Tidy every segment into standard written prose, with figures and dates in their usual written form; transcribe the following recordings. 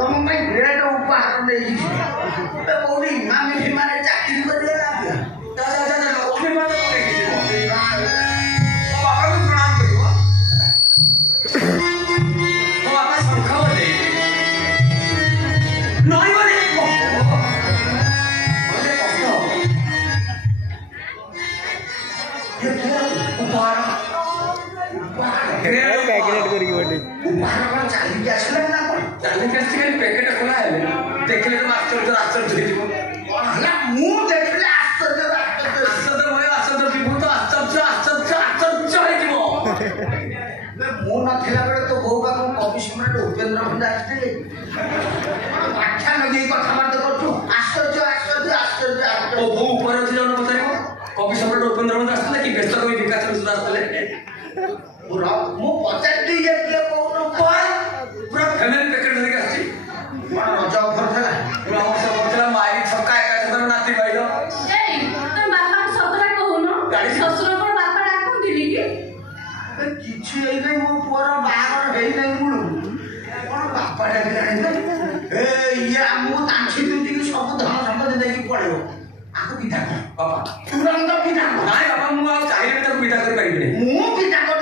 तुम मैं ग्रेड उपहार दे दी तो कोई इमाम हिमाने चाकरी कर दिया जा जा जा जा लक्ष्मी माता को लेके ओ बाबा को प्रणाम करियो ओ बाबा संखा दे नहीं बोले ये क्या उपहार पैकेट करके बोले उपहार चाली के आसले ना चाली के आसले पैकेट खोला है देखले तो आश्चर्य हो कौन हला मुंह देखले आश्चर्य विभूत आश्चर्य है जीवो मुंह ना थिला बेले तो बहु बाबू कवि सम्राट उपेंद्र भंडा आस्ते व्याख्या लगे कथा बात करछु आश्चर्य ओ बहु ऊपर अछि जन बताइबो कवि सम्राट उपेंद्र भंडा आस्ते कि व्यस्त कवि विकास चंद्र आस्ते मो पचार दी ये कोन कोन पूरा फैमिली पैकेट धरि आछि कोन रजा ऑफर थला पूरा सब बतला मारी छक्का एका सदर नाती भाईलो ए तो बापा सतरा कहूनो ससुर पर बापा डाकून दिली कि किछि एई नै मो पुअर बागर हेई नै मुळु कोन बापा डाकिलानी ए या मो तांछि दुति कि सब धन संपत्ति देकी पळेओ आको विदा कर बापा तुरंत विदा कर नाइ बापा मु आ चाहिए त विदा कर पाइबे मु विदा कर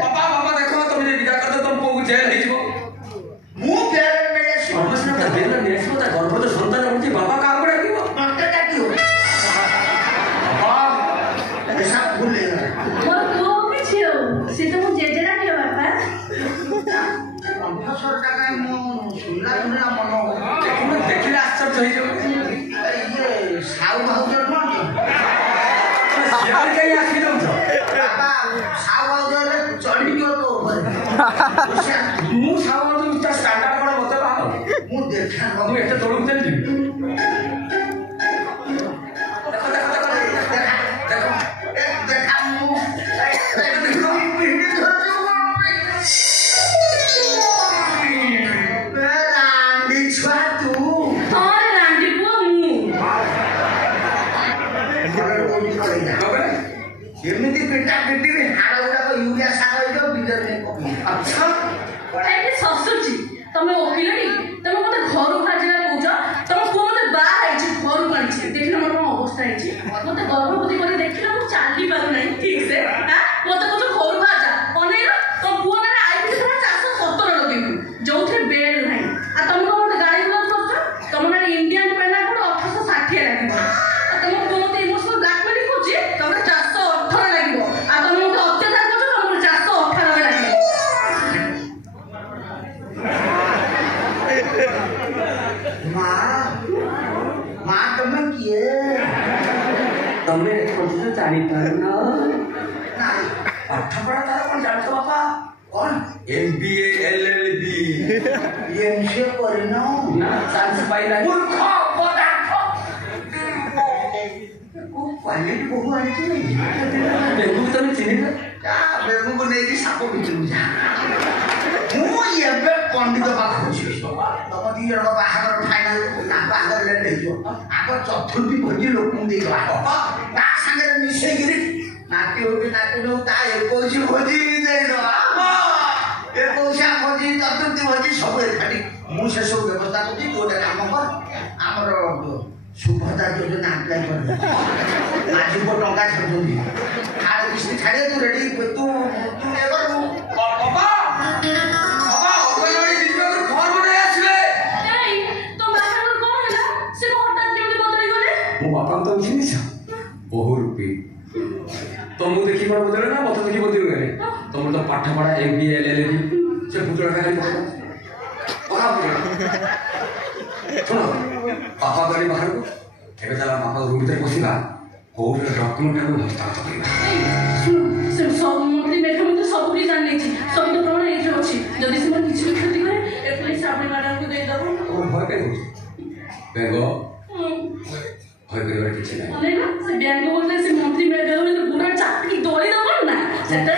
बाबा देखो तुम जे विदा कर तुम को जेल हे जीवो मु जेल में छी परमेश्वर का जेल में छी त गर्भवती संतान होती बाबा का आगड़ा कियो नटे डाकियो बाबा ऐसा भूल ले मोर को के छियो से तो मु जेजे डाकियो बापा प्रोफेसर का काय मु सुनला सुनला मन देखले आश्चर्य हे जो ये साउ भाउजर न यार कहीं आखिर हो बाबा साउ भाउजर चढ़ी गयो तो मु साउ भाउजर ता स्टैंडर्ड कोन बतला मु देखा मु एते तोड़ चल जी देखा मु रांडी छुआ तू और रांडी को मु एमती पिटा पिटी में हाड़ गुड़ा को यूरिया साग हो बिजर में पकी अच्छा ए ससुर जी तमे ओकिलडी तमे मते घर उठाजिला कहउछ तमे को मते बा आइछि घर उठाइछि देखिना मोर कोन अवस्था आइछि मते गर्भवती करे देखिना मु चाली पारु नै ठीक से हां मते कुछ घर उठाजा अने तो पुआ ने आइछि थोड़ा 470 लगेबु जोथे बेड नै आ तमे को मते गाड़ी बुला करछ तमे ने इंडियन पेना को 860 लागिबो आ तमे को मते इमोशनल ब्लैकमेल कोछि तमे 418 लागिबो आ तमे मते अत्याचार करछ तमे 418 लागिबो माँ तुमने किए तुमने कुछ जानी पारना नहीं पाठ पढ़ा तारा कौन जानते बापा कौन MBA LLB MCA करना ना चांस पाइला मूर्ख पदार्थ को क्वालिटी बहु आने की नहीं बेगू तो नहीं चिन्ह क्या बेगू को नहीं की सापो बिचू जा मु ये बे पंडित बाबा खुशी तब दी जण बाहागर फाइनल ना बाहागर ले लेजो आको चतुर्थी भोजी लोक देला ता संगे मिसे गिरी नाती हो ता एकोशी भोजी देलो एकोशा भोजी चतुर्थी भोजी सब खाली मु से सब व्यवस्था करती तोटे काम कर हमर सुभद्रा योजना अप्लाई कर आज को टंका छदुनी खाली किस्ती छाड़े तू रेडी तू ए करू बाबा बापा तो चिन्ह बहु रूपी तुमको देखी बड़ा बदले ना मत देखी बदल गए तुम तो पाठ पढ़ा MBA LLB से पुतला खाली सुनो पापा गाड़ी बाहर को एबे चला पापा रूम भीतर बसिला कोड डॉक्यूमेंट को हस्ताक्षर करिला सुनो सब मंत्री मैडम तो सब भी जान लेछि सब तो प्रमाण एजे अछि जदी से मन किछि क्षति करे एप्लाई साबने मैडम को दे दबो और भय के बेगो भय करे किछि नै अने ना से बैंक बोलले से मंत्री मैडम ने तो पूरा चाटकी दौड़ी दबो ना सेटा